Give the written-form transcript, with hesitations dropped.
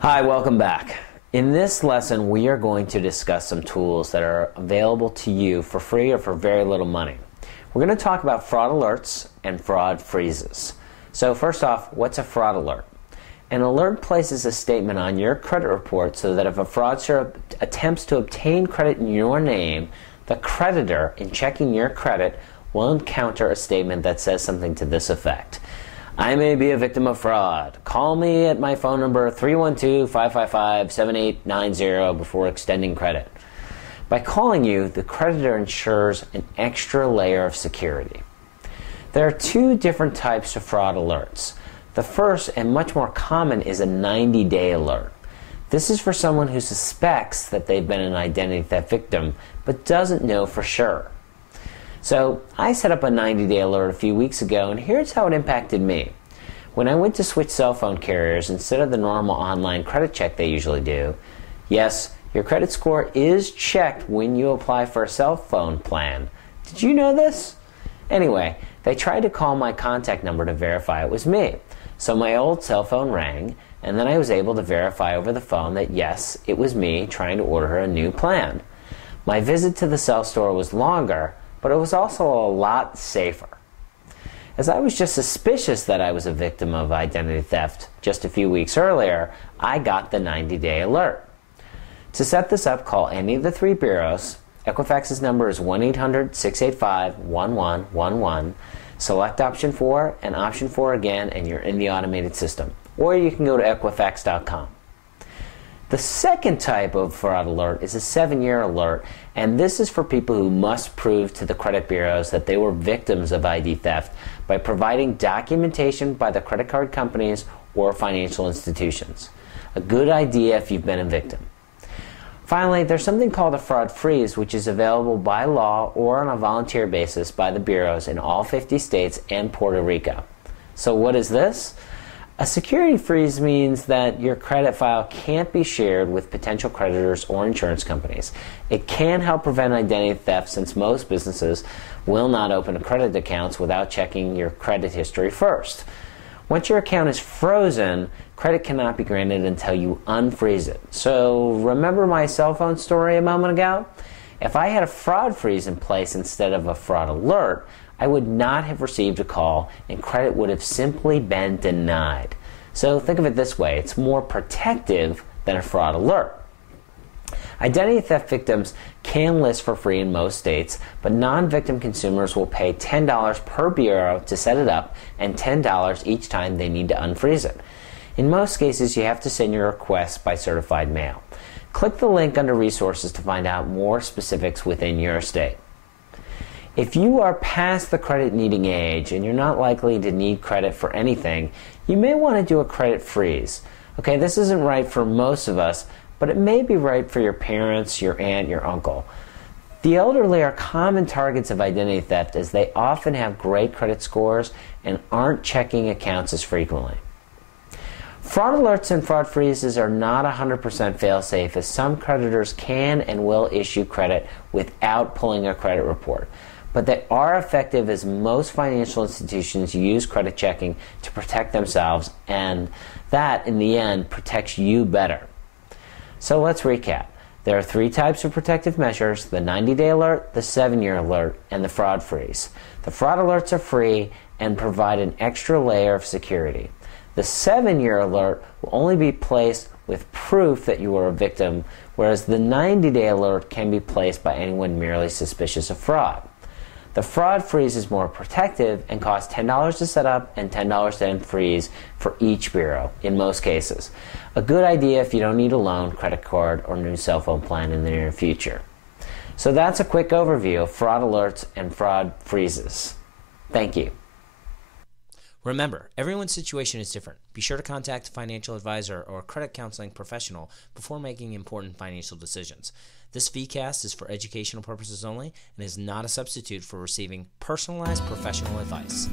Hi, welcome back. In this lesson, we are going to discuss some tools that are available to you for free or for very little money. We're going to talk about fraud alerts and fraud freezes. So first off, what's a fraud alert? An alert places a statement on your credit report so that if a fraudster attempts to obtain credit in your name, the creditor, in checking your credit, will encounter a statement that says something to this effect. I may be a victim of fraud. Call me at my phone number 312-555-7890 before extending credit. By calling you, the creditor ensures an extra layer of security. There are two different types of fraud alerts. The first, and much more common, is a 90-day alert. This is for someone who suspects that they've been an identity theft victim, but doesn't know for sure. So I set up a 90-day alert a few weeks ago, and here's how it impacted me. When I went to switch cell phone carriers, instead of the normal online credit check they usually do, yes, your credit score is checked when you apply for a cell phone plan. Did you know this? Anyway, they tried to call my contact number to verify it was me. So my old cell phone rang, and then I was able to verify over the phone that yes, it was me trying to order a new plan. My visit to the cell store was longer, but it was also a lot safer. As I was just suspicious that I was a victim of identity theft just a few weeks earlier, I got the 90-day alert. To set this up, call any of the three bureaus. Equifax's number is 1-800-685-1111. Select option 4 and option 4 again, and you're in the automated system. Or you can go to Equifax.com. The second type of fraud alert is a 7-year alert, and this is for people who must prove to the credit bureaus that they were victims of ID theft by providing documentation by the credit card companies or financial institutions. A good idea if you've been a victim. Finally, there's something called a fraud freeze, which is available by law or on a volunteer basis by the bureaus in all 50 states and Puerto Rico. So what is this? A security freeze means that your credit file can't be shared with potential creditors or insurance companies. It can help prevent identity theft since most businesses will not open credit accounts without checking your credit history first. Once your account is frozen, credit cannot be granted until you unfreeze it. So remember my cell phone story a moment ago? If I had a fraud freeze in place instead of a fraud alert, I would not have received a call and credit would have simply been denied. So think of it this way, it's more protective than a fraud alert. Identity theft victims can list for free in most states, but non-victim consumers will pay $10 per bureau to set it up and $10 each time they need to unfreeze it. In most cases, you have to send your request by certified mail. Click the link under resources to find out more specifics within your state. If you are past the credit needing age and you're not likely to need credit for anything, you may want to do a credit freeze. Okay, this isn't right for most of us, but it may be right for your parents, your aunt, your uncle. The elderly are common targets of identity theft as they often have great credit scores and aren't checking accounts as frequently. Fraud alerts and fraud freezes are not 100% fail-safe, as some creditors can and will issue credit without pulling a credit report. But they are effective as most financial institutions use credit checking to protect themselves, and that, in the end, protects you better. So let's recap. There are three types of protective measures: the 90-day alert, the 7-year alert, and the fraud freeze. The fraud alerts are free and provide an extra layer of security. The 7-year alert will only be placed with proof that you are a victim, whereas the 90-day alert can be placed by anyone merely suspicious of fraud. The fraud freeze is more protective and costs $10 to set up and $10 to unfreeze for each bureau in most cases. A good idea if you don't need a loan, credit card, or new cell phone plan in the near future. So that's a quick overview of fraud alerts and fraud freezes. Thank you. Remember, everyone's situation is different. Be sure to contact a financial advisor or a credit counseling professional before making important financial decisions. This VCast is for educational purposes only and is not a substitute for receiving personalized professional advice.